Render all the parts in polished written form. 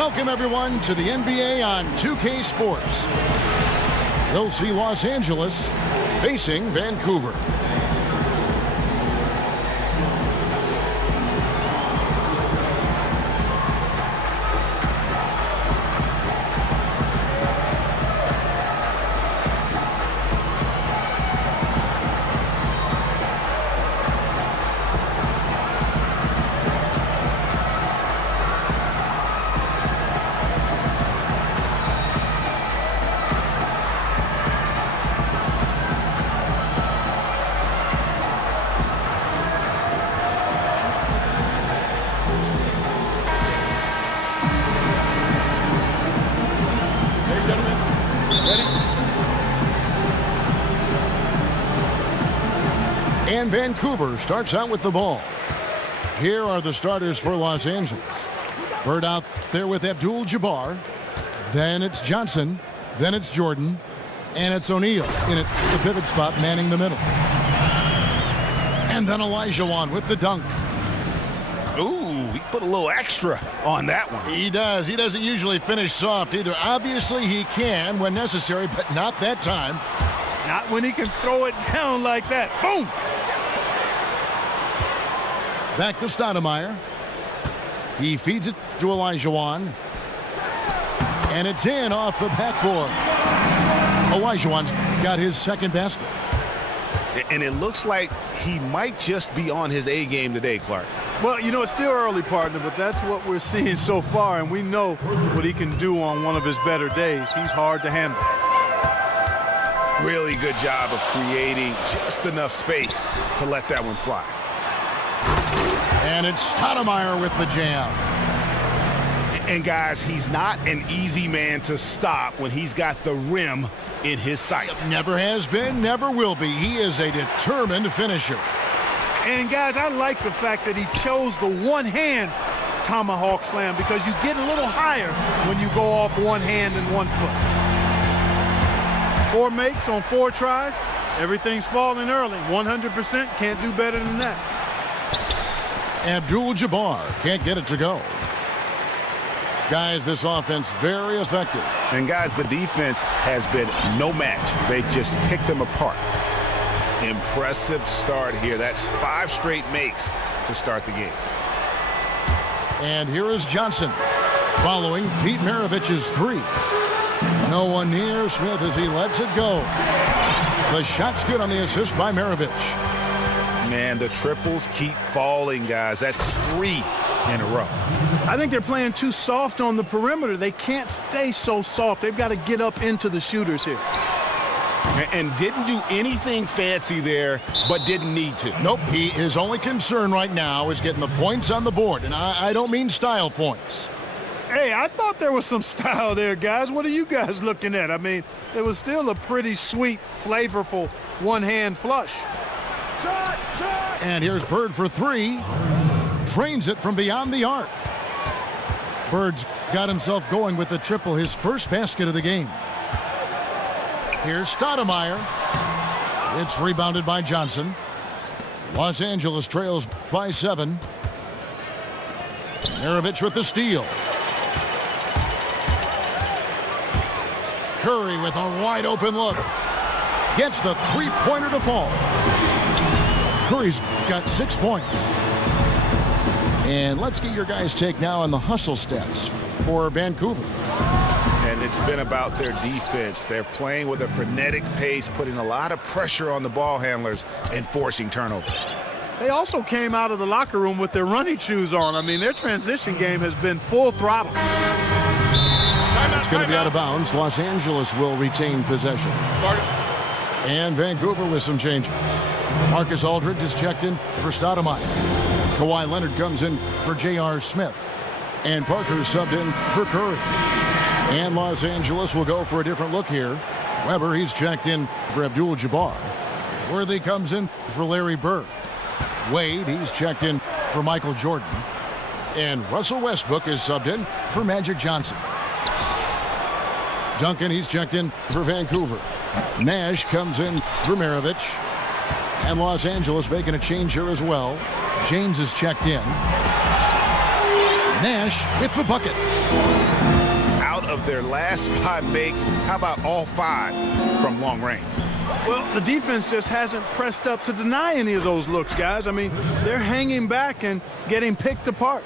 Welcome, everyone, to the NBA on 2K Sports. We'll see Los Angeles facing Vancouver. And Vancouver starts out with the ball. Here are the starters for Los Angeles. Bird out there with Abdul-Jabbar. Then it's Johnson. Then it's Jordan. And it's O'Neal in it, the pivot spot, manning the middle. And then Olajuwon with the dunk. Ooh, he put a little extra on that one. He does. He doesn't usually finish soft either. Obviously, he can when necessary, but not that time. Not when he can throw it down like that. Boom! Back to Stoudemire. He feeds it to Olajuwon. And it's in off the backboard. Olajuwon's got his second basket. And it looks like he might just be on his A game today, Clark. Well, you know, it's still early, partner, but that's what we're seeing so far, and we know what he can do on one of his better days. He's hard to handle. Really good job of creating just enough space to let that one fly. And it's Stoudemire with the jam. And guys, he's not an easy man to stop when he's got the rim in his sights. Never has been, never will be. He is a determined finisher. And guys, I like the fact that he chose the one-hand tomahawk slam because you get a little higher when you go off one hand and 1 foot. 4 makes on 4 tries. Everything's falling early. 100%, can't do better than that. Abdul-Jabbar can't get it to go. Guys, this offense very effective. And guys, the defense has been no match. They've just picked them apart. Impressive start here. That's 5 straight makes to start the game. And here is Johnson following Pete Maravich's 3. No one near Smith as he lets it go. The shot's good on the assist by Maravich. Man, the triples keep falling, guys. That's 3 in a row. I think they're playing too soft on the perimeter. They can't stay so soft. They've got to get up into the shooters here. And didn't do anything fancy there, but didn't need to. Nope, his only concern right now is getting the points on the board. And I don't mean style points. Hey, I thought there was some style there, guys. What are you guys looking at? I mean, it was still a pretty sweet, flavorful one-hand flush. Shot! And here's Bird for 3. Drains it from beyond the arc. Bird's got himself going with the triple, his first basket of the game. Here's Stoudemire. It's rebounded by Johnson. Los Angeles trails by 7. Maravich with the steal. Curry with a wide open look. Gets the three-pointer to fall. Curry's got 6 points. And let's get your guys' take now on the hustle stats for Vancouver. And it's been about their defense. They're playing with a frenetic pace, putting a lot of pressure on the ball handlers and forcing turnovers. They also came out of the locker room with their running shoes on. I mean, their transition game has been full throttle. It's going to be out of bounds. Los Angeles will retain possession. And Vancouver with some changes. Marcus Aldridge is checked in for Stoudemire. Kawhi Leonard comes in for J.R. Smith. And Parker subbed in for Curry. And Los Angeles will go for a different look here. Weber, he's checked in for Abdul-Jabbar. Worthy comes in for Larry Bird. Wade, he's checked in for Michael Jordan. And Russell Westbrook is subbed in for Magic Johnson. Duncan, he's checked in for Vancouver. Nash comes in for Maravich. And Los Angeles making a change here as well. James is checked in. Nash with the bucket. Out of their last 5 makes, how about all 5 from long range? Well, the defense just hasn't pressed up to deny any of those looks, guys. I mean, they're hanging back and getting picked apart.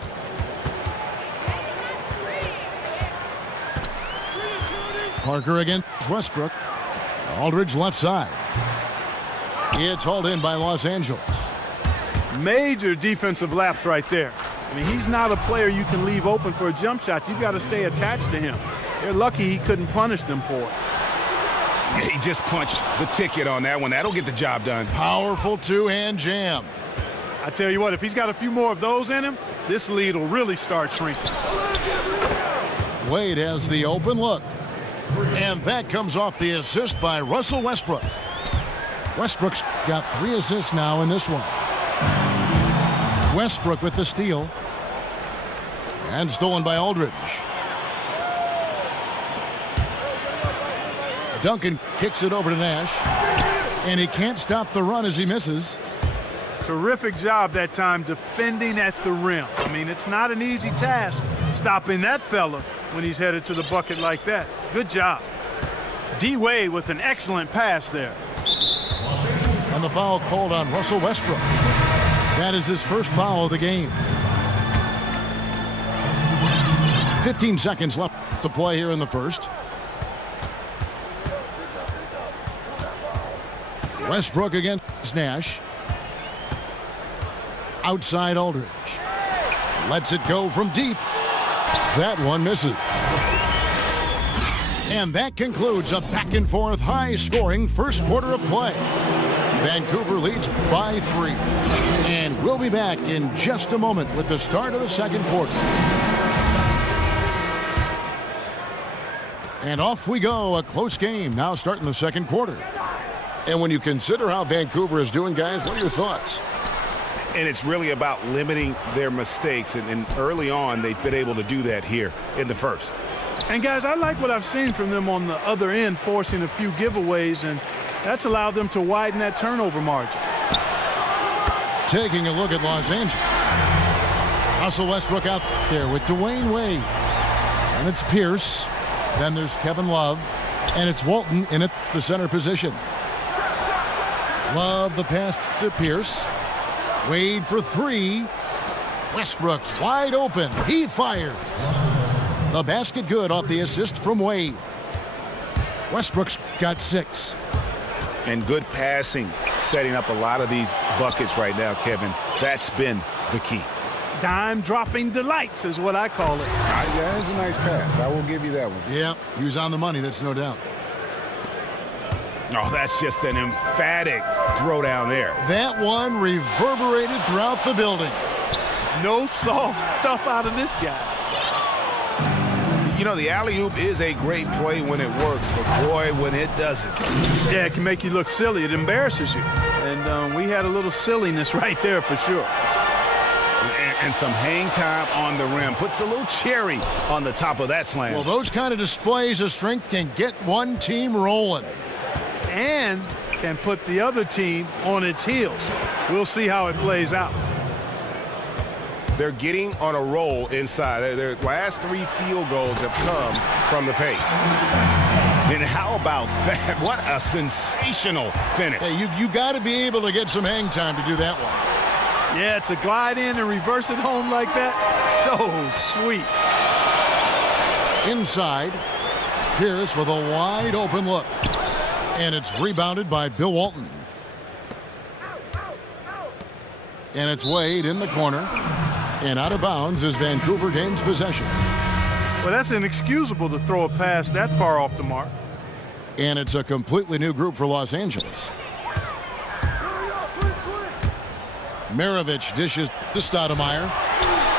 Parker against Westbrook. Aldridge left side. It's hauled in by Los Angeles. Major defensive lapse right there. I mean, he's not a player you can leave open for a jump shot. You've got to stay attached to him. They're lucky he couldn't punish them for it. Yeah, he just punched the ticket on that one. That'll get the job done. Powerful two-hand jam. I tell you what, if he's got a few more of those in him, this lead will really start shrinking. Wade has the open look. And that comes off the assist by Russell Westbrook. Westbrook's got 3 assists now in this one. Westbrook with the steal. And stolen by Aldridge. Duncan kicks it over to Nash. And he can't stop the run as he misses. Terrific job that time defending at the rim. I mean, it's not an easy task stopping that fella when he's headed to the bucket like that. Good job. D. Wade with an excellent pass there. And the foul called on Russell Westbrook. That is his first foul of the game. 15 seconds left to play here in the first. Westbrook against Nash. Outside Aldridge. Lets it go from deep. That one misses. And that concludes a back-and-forth, high-scoring first quarter of play. Vancouver leads by 3. And we'll be back in just a moment with the start of the second quarter. And off we go, a close game now starting the second quarter. And when you consider how Vancouver is doing, guys, what are your thoughts? And it's really about limiting their mistakes. And early on, they've been able to do that here in the first. And, guys, I like what I've seen from them on the other end, forcing a few giveaways, and that's allowed them to widen that turnover margin. Taking a look at Los Angeles. Russell Westbrook out there with Dwayne Wade. And it's Pierce. Then there's Kevin Love. And it's Walton in at the center position. Love the pass to Pierce. Wade for 3. Westbrook wide open. He fires. The basket good off the assist from Wade. Westbrook's got 6. And good passing, setting up a lot of these buckets right now, Kevin. That's been the key. Dime-dropping delights is what I call it. Yeah, it's a nice pass. I will give you that one. Yeah, he was on the money, that's no doubt. Oh, that's just an emphatic throw down there. That one reverberated throughout the building. No soft stuff out of this guy. You know, the alley-oop is a great play when it works, but boy, when it doesn't. Yeah, it can make you look silly. It embarrasses you. And we had a little silliness right there for sure. And some hang time on the rim. Puts a little cherry on the top of that slam. Well, those kind of displays of strength can get one team rolling. And can put the other team on its heels. We'll see how it plays out. They're getting on a roll inside. Their last 3 field goals have come from the paint. And how about that? What a sensational finish. Hey, you got to be able to get some hang time to do that one. Yeah, to glide in and reverse it home like that, so sweet. Inside, Pierce with a wide open look. And it's rebounded by Bill Walton. And it's Wade in the corner. And out of bounds as Vancouver gains possession. Well, that's inexcusable to throw a pass that far off the mark. And it's a completely new group for Los Angeles. Maravich dishes to Stoudemire.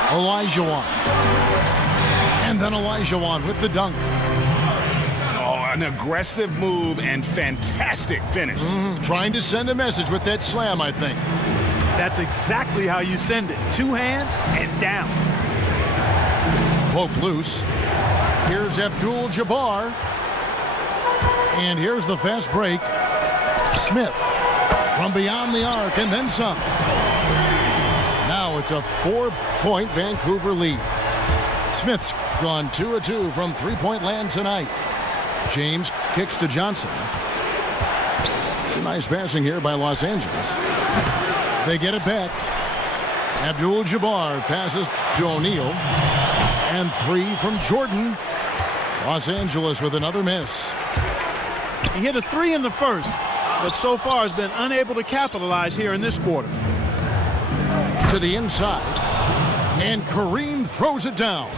Olajuwon. And then Olajuwon with the dunk. Oh, an aggressive move and fantastic finish. Trying to send a message with that slam, I think. That's exactly how you send it. 2 hands and down. Poke loose. Here's Abdul-Jabbar. And here's the fast break. Smith from beyond the arc and then some. Now it's a 4-point Vancouver lead. Smith's gone 2 of 2 from three-point land tonight. James kicks to Johnson. Nice passing here by Los Angeles. They get it back. Abdul-Jabbar passes to O'Neal. And 3 from Jordan. Los Angeles with another miss. He hit a 3 in the first, but so far has been unable to capitalize here in this quarter. To the inside. And Kareem throws it down.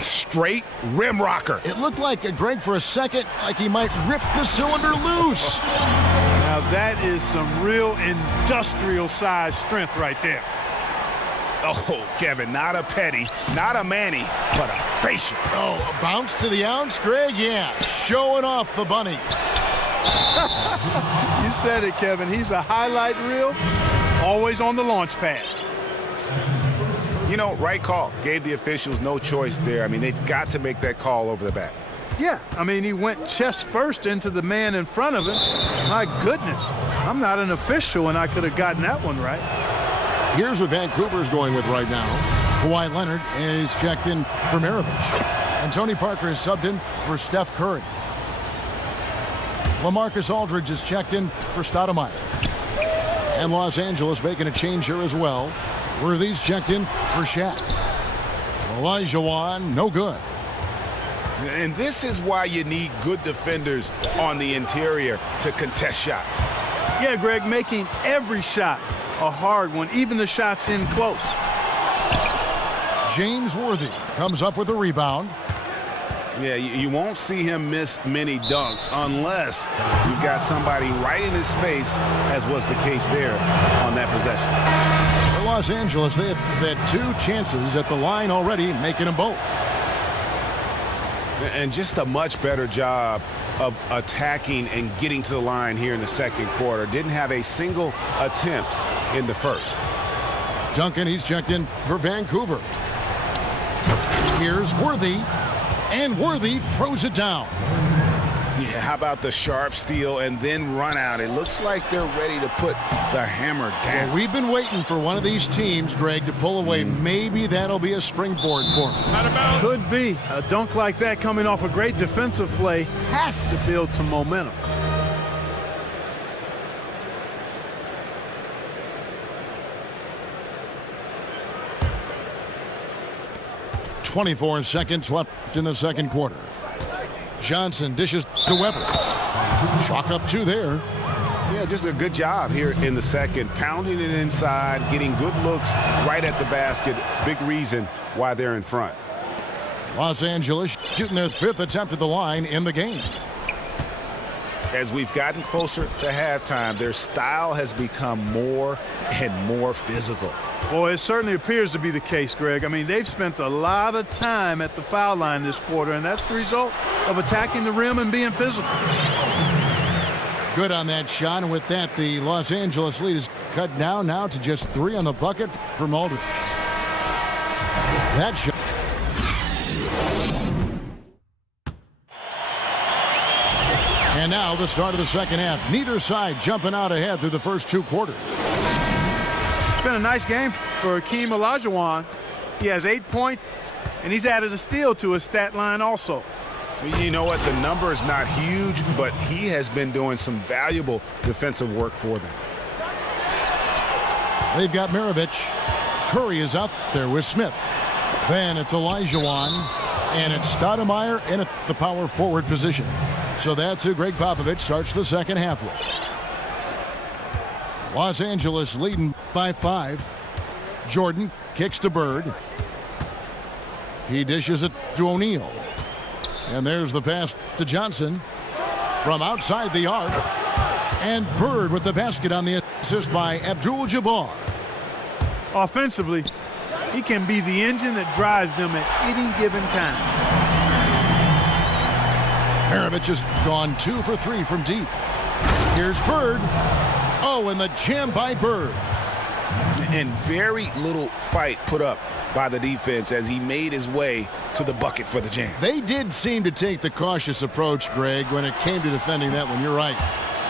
Straight rim rocker. It looked like, Greg, for a second, like he might rip the cylinder loose. Now that is some real industrial size strength right there. Oh, Kevin, not a petty, not a Manny, but a facial. Oh, a bounce to the ounce, Greg? Yeah, showing off the bunny. You said it, Kevin. He's a highlight reel, always on the launch pad. You know, right call. Gave the officials no choice there. I mean, they've got to make that call over the back. Yeah, I mean, he went chest first into the man in front of him. My goodness, I'm not an official, and I could have gotten that one right. Here's what Vancouver's going with right now. Kawhi Leonard is checked in for Maravich. And Tony Parker is subbed in for Steph Curry. LaMarcus Aldridge is checked in for Stoudemire. And Los Angeles making a change here as well. Worthy's checked in for Shaq. Olajuwon, no good. And this is why you need good defenders on the interior to contest shots. Yeah, Greg, making every shot a hard one, even the shots in close. James Worthy comes up with a rebound. Yeah, you won't see him miss many dunks unless you've got somebody right in his face, as was the case there on that possession. For Los Angeles, they have had 2 chances at the line already, making them both. And just a much better job of attacking and getting to the line here in the second quarter. Didn't have a single attempt in the first. Duncan, he's checked in for Vancouver. Here's Worthy, and Worthy throws it down. Yeah, how about the sharp steal and then run out? It looks like they're ready to put the hammer down. Well, we've been waiting for one of these teams, Greg, to pull away. Maybe that'll be a springboard for them. Could be. A dunk like that coming off a great defensive play has to build some momentum. .24 seconds left in the second quarter. Johnson dishes to Weber. Chalk up 2 there. Yeah, just a good job here in the second. Pounding it inside, getting good looks right at the basket. Big reason why they're in front. Los Angeles shooting their 5th attempt at the line in the game. As we've gotten closer to halftime, their style has become more and more physical. Well, it certainly appears to be the case, Greg. I mean, they've spent a lot of time at the foul line this quarter, and that's the result of attacking the rim and being physical. Good on that shot, and with that, the Los Angeles lead is cut down now to just 3 on the bucket from Aldridge. That shot. And now the start of the second half. Neither side jumping out ahead through the first 2 quarters. It's been a nice game for Hakeem Olajuwon. He has 8 points, and he's added a steal to his stat line also. You know what? The number is not huge, but he has been doing some valuable defensive work for them. They've got Maravich. Curry is out there with Smith. Then it's Olajuwon, and it's Stoudemire in at the power forward position. So that's who Greg Popovich starts the second half with. Los Angeles leading by 5. Jordan kicks to Bird. He dishes it to O'Neal. And there's the pass to Johnson from outside the arc. And Bird with the basket on the assist by Abdul-Jabbar. Offensively, he can be the engine that drives them at any given time. Maravich has gone 2 for 3 from deep. Here's Bird. Oh, and the jam by Bird. And very little fight put up by the defense as he made his way to the bucket for the jam. They did seem to take the cautious approach, Greg, when it came to defending that one. You're right.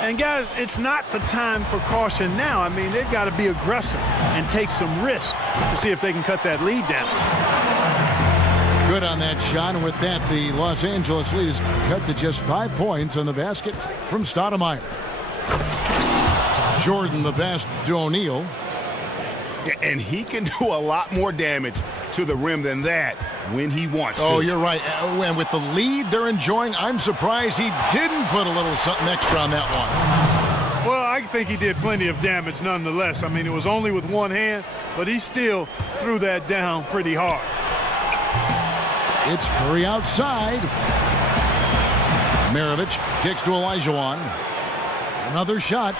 And guys, it's not the time for caution now. I mean, they've got to be aggressive and take some risk to see if they can cut that lead down. good on that shot, and with that, the Los Angeles lead is cut to just 5 points on the basket from Stoudemire. Jordan, the pass to O'Neal. And he can do a lot more damage to the rim than that when he wants to. Oh, you're right. And with the lead they're enjoying, I'm surprised he didn't put a little something extra on that one. Well, I think he did plenty of damage nonetheless. I mean, it was only with one hand, but he still threw that down pretty hard. It's Curry outside. Maravich kicks to Olajuwon. Another shot.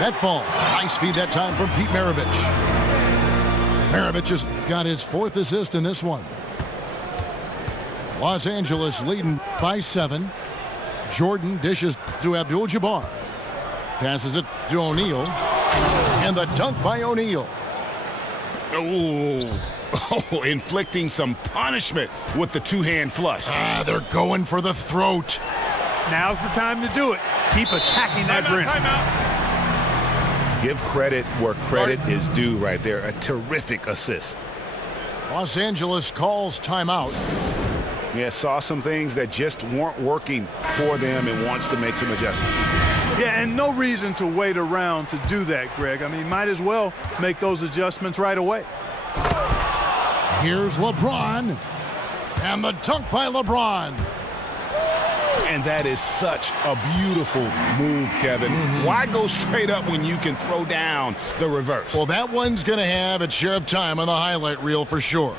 That falls. Nice feed that time from Pete Maravich. Maravich has got his 4th assist in this one. Los Angeles leading by 7. Jordan dishes to Abdul-Jabbar. Passes it to O'Neal. And the dunk by O'Neal. Oh, inflicting some punishment with the two-hand flush. They're going for the throat. Now's the time to do it. Keep attacking that rim. Give credit where credit is due right there. A terrific assist. Los Angeles calls timeout. Yeah, saw some things that just weren't working for them and wants to make some adjustments. Yeah, and no reason to wait around to do that, Greg. I mean, might as well make those adjustments right away. Here's LeBron. And the dunk by LeBron. And that is such a beautiful move, Kevin. Why go straight up when you can throw down the reverse? Well, that one's going to have its share of time on the highlight reel for sure.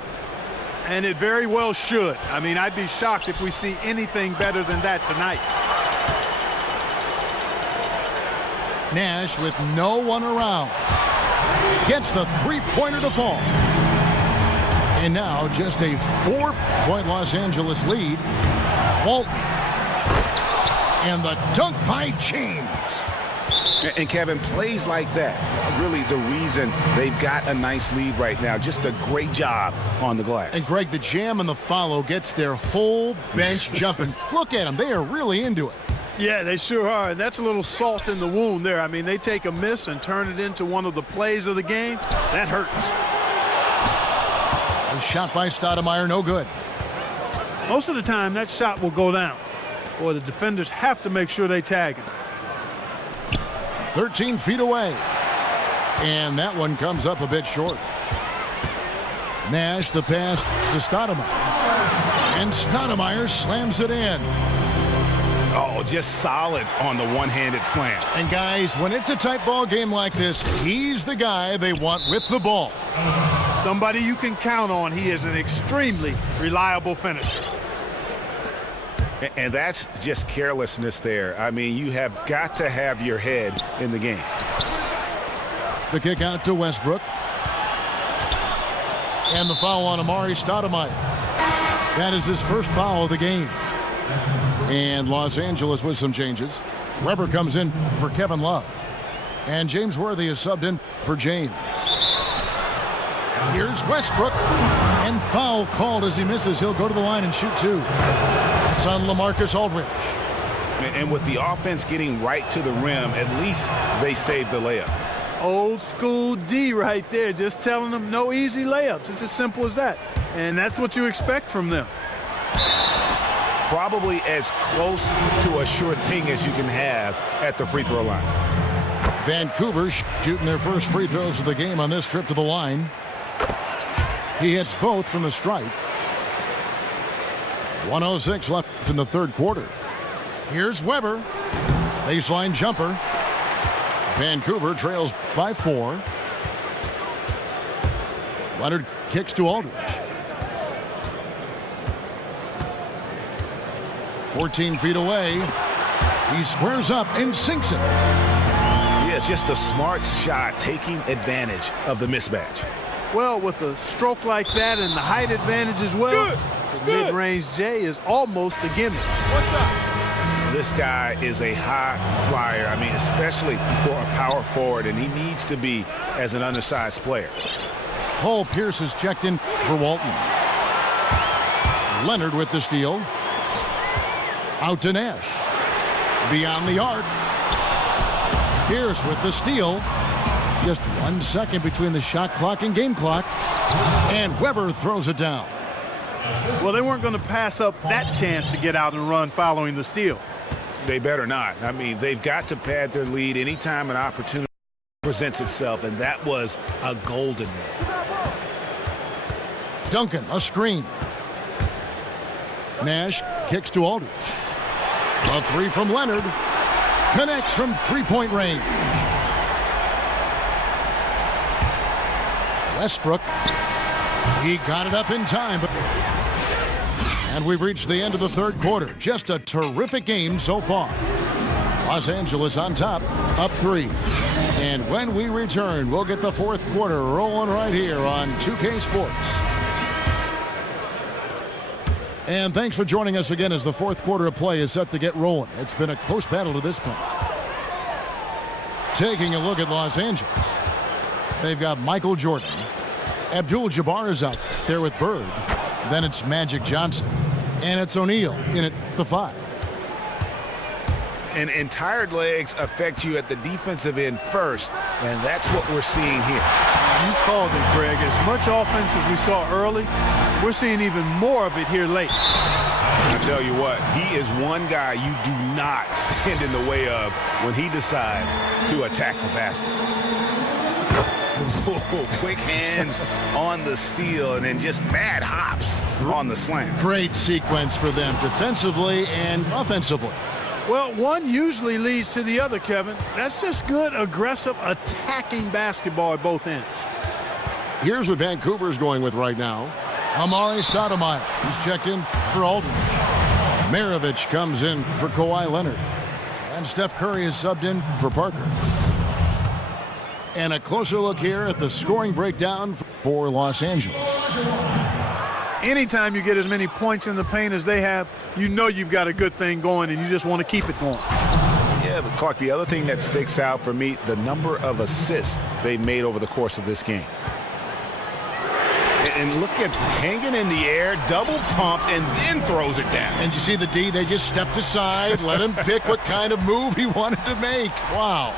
And it very well should. I mean, I'd be shocked if we see anything better than that tonight. Nash with no one around. Gets the three-pointer to fall. And now just a 4-point Los Angeles lead. Walton. And the dunk by James. And Kevin, plays like that, really the reason they've got a nice lead right now. Just a great job on the glass. And Greg, the jam and the follow gets their whole bench jumping. Look at them. They are really into it. Yeah, they sure are. And that's a little salt in the wound there. I mean, they take a miss and turn it into one of the plays of the game. That hurts. A shot by Stoudemire, no good. Most of the time, that shot will go down. Or the defenders have to make sure they tag him. 13 feet away. And that one comes up a bit short. Nash, the pass to Stoudemire. And Stoudemire slams it in. Oh, just solid on the one-handed slam. And guys, when it's a tight ball game like this, he's the guy they want with the ball. Somebody you can count on. He is an extremely reliable finisher. And that's just carelessness there. I mean, you have got to have your head in the game. The kick out to Westbrook. And the foul on Amari Stoudemire. That is his first foul of the game. And Los Angeles with some changes. Weber comes in for Kevin Love. And James Worthy is subbed in for James. Here's Westbrook. And foul called as he misses. He'll go to the line and shoot 2. It's on LaMarcus Aldridge. And with the offense getting right to the rim, at least they saved the layup. Old school D right there, just telling them no easy layups. It's as simple as that. And that's what you expect from them. Probably as close to a sure thing as you can have at the free throw line. Vancouver shooting their first free throws of the game on this trip to the line. He hits both from the stripe. 1:06 left in the third quarter. Here's Weber. Baseline jumper. Vancouver trails by 4. Leonard kicks to Aldridge. 14 feet away. He squares up and sinks it. Yeah, it's just a smart shot taking advantage of the mismatch. Well, with a stroke like that and the height advantage as well, the mid-range J is almost a gimme. What's up? This guy is a high flyer. I mean, especially for a power forward, and he needs to be as an undersized player. Paul Pierce is checked in for Walton. Leonard with the steal. Out to Nash. Beyond the arc. Pierce with the steal. Just 1 second between the shot clock and game clock. And Weber throws it down. Well, they weren't going to pass up that chance to get out and run following the steal. They better not. I mean, they've got to pad their lead anytime an opportunity presents itself, and that was a golden one. Duncan, a screen. Nash kicks to Aldridge. A three from Leonard. Connects from three-point range. Westbrook. He got it up in time. And we've reached the end of the third quarter. Just a terrific game so far. Los Angeles on top, up 3. And when we return, we'll get the fourth quarter rolling right here on 2K Sports. And thanks for joining us again as the fourth quarter of play is set to get rolling. It's been a close battle to this point. Taking a look at Los Angeles. They've got Michael Jordan. Abdul-Jabbar is out there with Bird. Then it's Magic Johnson. And it's O'Neal in at the 5. And tired legs affect you at the defensive end first, and that's what we're seeing here. You called it, Greg. As much offense as we saw early, we're seeing even more of it here late. I tell you what, he is one guy you do not stand in the way of when he decides to attack the basket. Quick hands on the steal and then just mad hops on the slam. Great sequence for them defensively and offensively. Well, one usually leads to the other, Kevin. That's just good, aggressive, attacking basketball at both ends. Here's what Vancouver's going with right now. Amari Stoudemire. He's checked in for Aldridge. Maravich comes in for Kawhi Leonard. And Steph Curry is subbed in for Parker. And a closer look here at the scoring breakdown for Los Angeles. Anytime you get as many points in the paint as they have, you know you've got a good thing going and you just want to keep it going. Yeah, but Clark, the other thing that sticks out for me, the number of assists they've made over the course of this game. And look at hanging in the air, double pump, and then throws it down. And you see the D, they just stepped aside, let him pick what kind of move he wanted to make. Wow.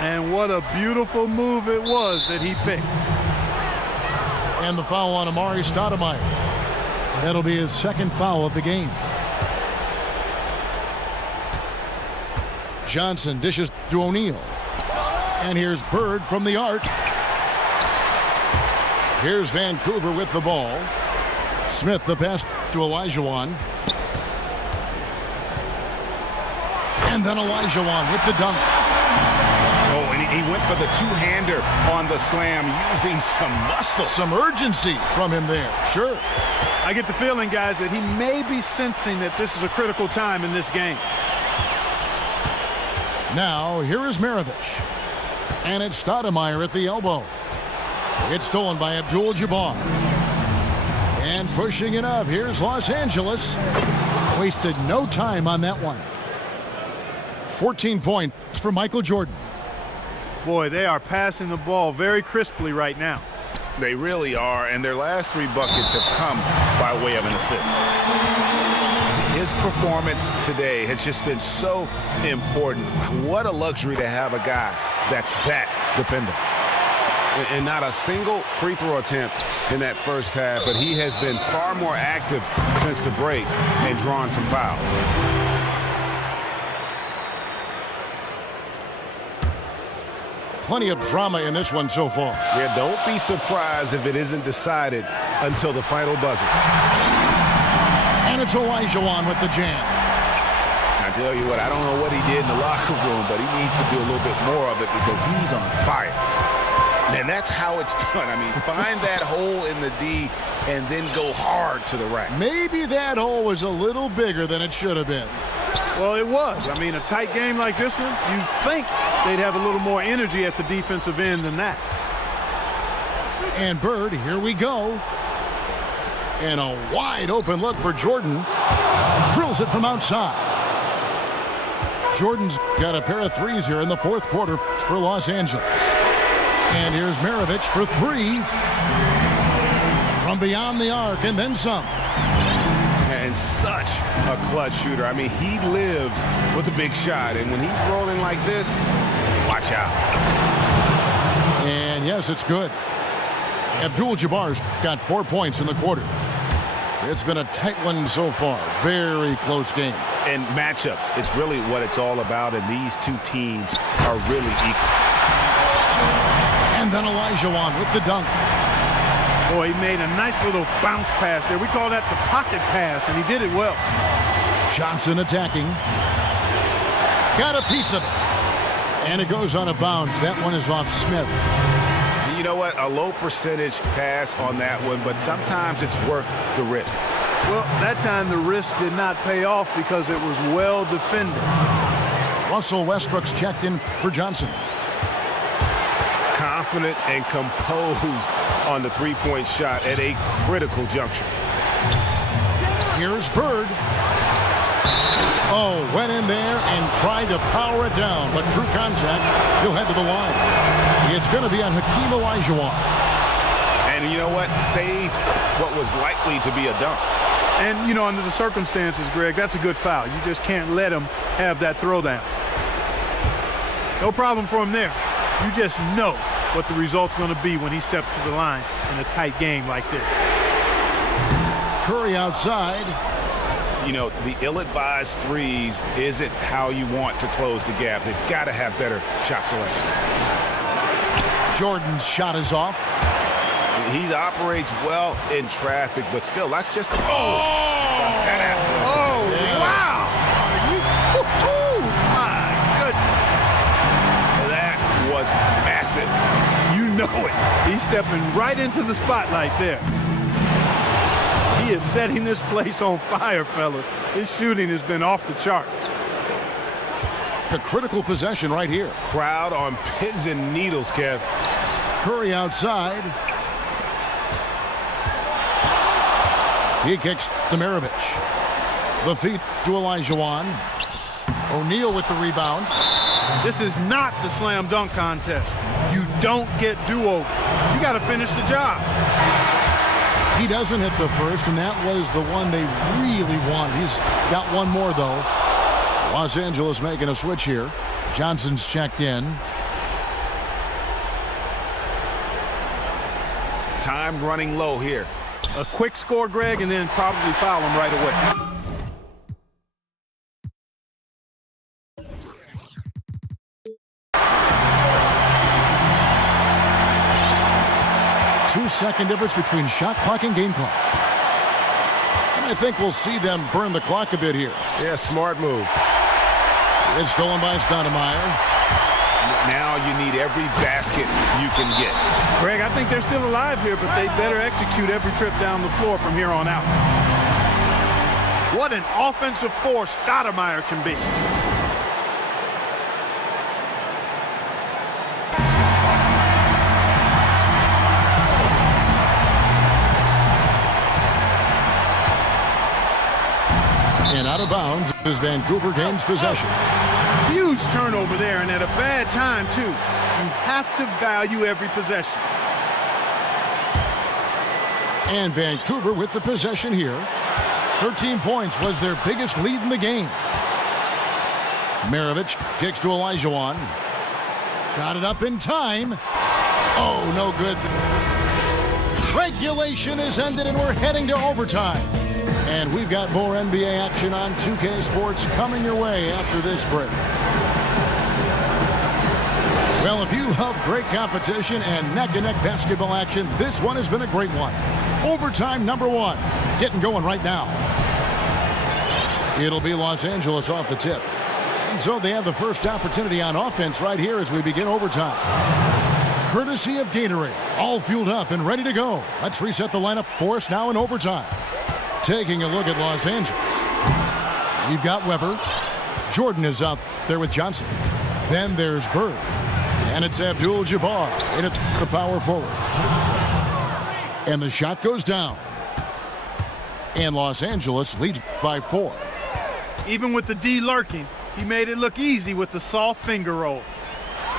And what a beautiful move it was that he picked. And the foul on Amari Stoudemire. That'll be his second foul of the game. Johnson dishes to O'Neal. And here's Bird from the arc. Here's Vancouver with the ball. Smith the pass to Olajuwon. And then Olajuwon with the dunk. Oh, and he went for the two-hander on the slam using some muscle. Some urgency from him there, sure. I get the feeling, guys, that he may be sensing that this is a critical time in this game. Now, here is Maravich. And it's Stoudemire at the elbow. It's stolen by Abdul-Jabbar. And pushing it up, here's Los Angeles. Wasted no time on that one. 14 points for Michael Jordan. Boy, they are passing the ball very crisply right now. They really are, and their last 3 buckets have come by way of an assist. His performance today has just been so important. What a luxury to have a guy that's that dependable. And not a single free throw attempt in that first half, but he has been far more active since the break and drawn some fouls. Plenty of drama in this one so far. Yeah, don't be surprised if it isn't decided until the final buzzer. And it's Olajuwon with the jam. I tell you what, I don't know what he did in the locker room, but he needs to do a little bit more of it because he's on fire. And that's how it's done. I mean, find that hole in the D and then go hard to the rack. Maybe that hole was a little bigger than it should have been. Well, it was. I mean, a tight game like this one, you'd think they'd have a little more energy at the defensive end than that. And Bird, here we go. And a wide open look for Jordan. Drills it from outside. Jordan's got a pair of threes here in the fourth quarter for Los Angeles. And here's Maravich for 3. From beyond the arc and then some. And such a clutch shooter. I mean, he lives with a big shot. And when he's rolling like this, watch out. And yes, it's good. Abdul-Jabbar's got 4 points in the quarter. It's been a tight one so far. Very close game. And matchups, it's really what it's all about, and these two teams are really equal. And then Olajuwon with the dunk. Boy, he made a nice little bounce pass there. We call that the pocket pass, and he did it well. Johnson attacking. Got a piece of it. And it goes on a bounce. That one is off Smith. You know what? A low percentage pass on that one, but sometimes it's worth the risk. Well, that time the risk did not pay off because it was well defended. Russell Westbrook's checked in for Johnson. Confident and composed on the three-point shot at a critical juncture. Here's Bird. Oh, went in there and tried to power it down, but drew contact. He'll head to the line. It's going to be on Hakeem Olajuwon. And you know what? Saved what was likely to be a dunk. And, you know, under the circumstances, Greg, that's a good foul. You just can't let him have that throwdown. No problem for him there. You just know what the result's going to be when he steps to the line in a tight game like this. Curry outside. You know, the ill-advised threes isn't how you want to close the gap. They've got to have better shot selection. Jordan's shot is off. He operates well in traffic, but still, that's just... Wow! My goodness. That was massive. You know it. He's stepping right into the spotlight there. He is setting this place on fire, fellas. His shooting has been off the charts. A critical possession right here. Crowd on pins and needles, Kev. Curry outside. He kicks to Maravich. The feet to Olajuwon. O'Neal with the rebound. This is not the slam dunk contest. You don't get do-over. You got to finish the job. He doesn't hit the first, and that was the one they really wanted. He's got one more, though. Los Angeles making a switch here. Johnson's checked in. Time running low here. A quick score, Greg, and then probably foul him right away. 2-second difference between shot clock and game clock. And I think we'll see them burn the clock a bit here. Yeah, smart move. It's stolen by Stoudemire. Now you need every basket you can get. Greg, I think they're still alive here, but they better execute every trip down the floor from here on out. What an offensive force Stoudemire can be. And out of bounds as Vancouver gains possession. Huge turnover there, and at a bad time, too. You have to value every possession. And Vancouver with the possession here. 13 points was their biggest lead in the game. Maravich kicks to Olajuwon. Got it up in time. Oh, no good. Regulation is ended, and we're heading to overtime. And we've got more NBA action on 2K Sports coming your way after this break. Well, if you love great competition and neck-and-neck basketball action, this one has been a great one. Overtime number one, getting going right now. It'll be Los Angeles off the tip. And so they have the first opportunity on offense right here as we begin overtime. Courtesy of Gatorade, all fueled up and ready to go. Let's reset the lineup for us now in overtime. Taking a look at Los Angeles. We've got Weber. Jordan is out there with Johnson. Then there's Bird. And it's Abdul-Jabbar in at the power forward. And the shot goes down. And Los Angeles leads by 4. Even with the D lurking, he made it look easy with the soft finger roll.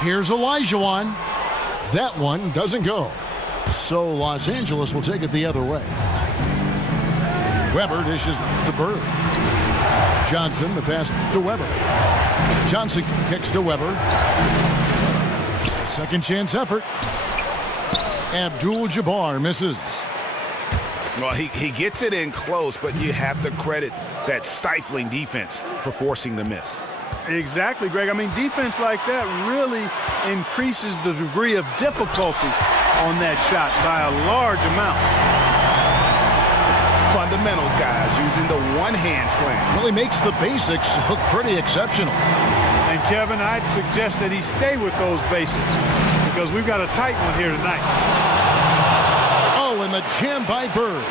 Here's Olajuwon. That one doesn't go. So Los Angeles will take it the other way. Weber dishes to Bird. Johnson, the pass to Weber. Johnson kicks to Weber. Second chance effort. Abdul-Jabbar misses. Well, he gets it in close, but you have to credit that stifling defense for forcing the miss. Exactly, Greg. I mean, defense like that really increases the degree of difficulty on that shot by a large amount. Fundamentals, guys, using the one-hand slam. Really makes the basics look pretty exceptional. And, Kevin, I'd suggest that he stay with those basics because we've got a tight one here tonight. Oh, and the jam by Bird.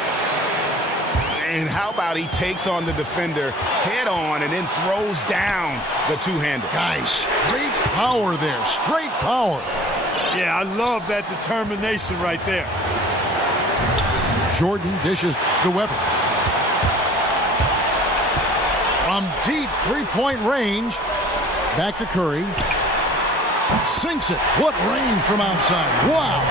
And how about he takes on the defender head on and then throws down the two-hander. Guys, straight power there. Straight power. Yeah, I love that determination right there. Jordan dishes to Weber. From deep three-point range, back to Curry. Sinks it. What range from outside. Wow.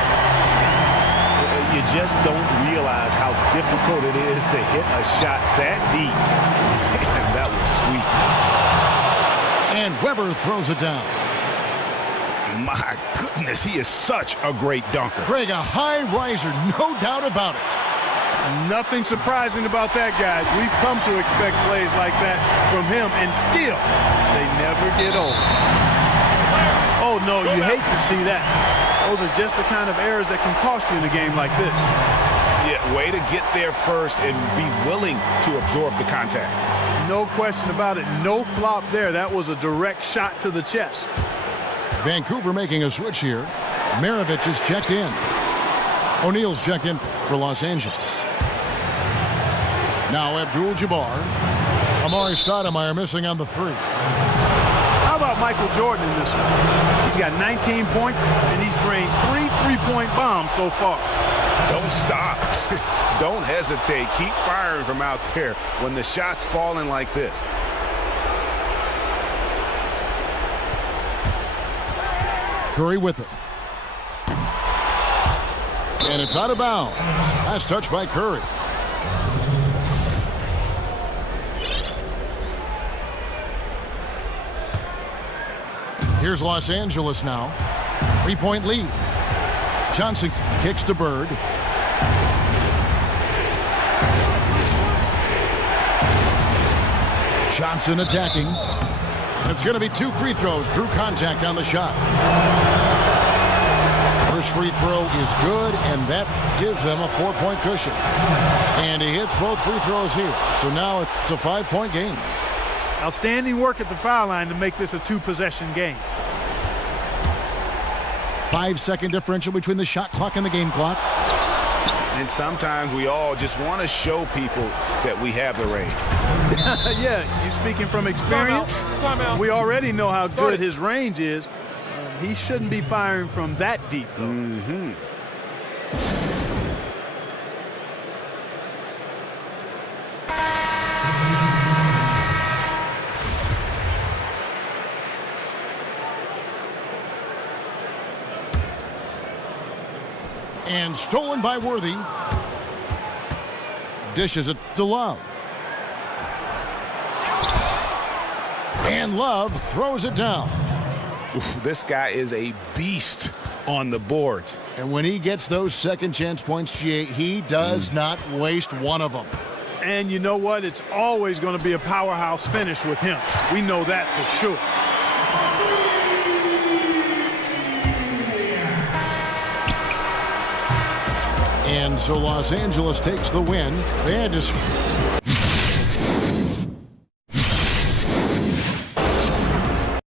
You just don't realize how difficult it is to hit a shot that deep. And that was sweet. And Weber throws it down. My goodness, he is such a great dunker. Greg, a high riser, no doubt about it. Nothing surprising about that, guys. We've come to expect plays like that from him, and still, they never get old. Oh, no, you hate to see that. Those are just the kind of errors that can cost you in a game like this. Yeah, way to get there first and be willing to absorb the contact. No question about it. No flop there. That was a direct shot to the chest. Vancouver making a switch here. Maravich is checked in. O'Neal's checked in for Los Angeles. Now Abdul-Jabbar. Amari Stoudemire missing on the three. How about Michael Jordan in this one? He's got 19 points, and he's drained 3 three-point bombs so far. Don't stop. Don't hesitate. Keep firing from out there when the shot's falling like this. Curry with it. And it's out of bounds. Last touch by Curry. Here's Los Angeles now. 3-point lead. Johnson kicks to Bird. Johnson attacking. And it's going to be 2 free throws. Drew contact on the shot. First free throw is good, and that gives them a 4-point cushion. And he hits both free throws here. So now it's a 5-point game. Outstanding work at the foul line to make this a 2-possession game. 5-second differential between the shot clock and the game clock. And sometimes we all just want to show people that we have the range. Yeah, you speaking from experience? Time out. We already know how good his range is. He shouldn't be firing from that deep, though. Mm-hmm. And stolen by Worthy. Dishes it to Love. And Love throws it down. Oof, this guy is a beast on the board. And when he gets those second chance points, GA, he does not waste one of them. And you know what? It's always going to be a powerhouse finish with him. We know that for sure. And so Los Angeles takes the win. They had to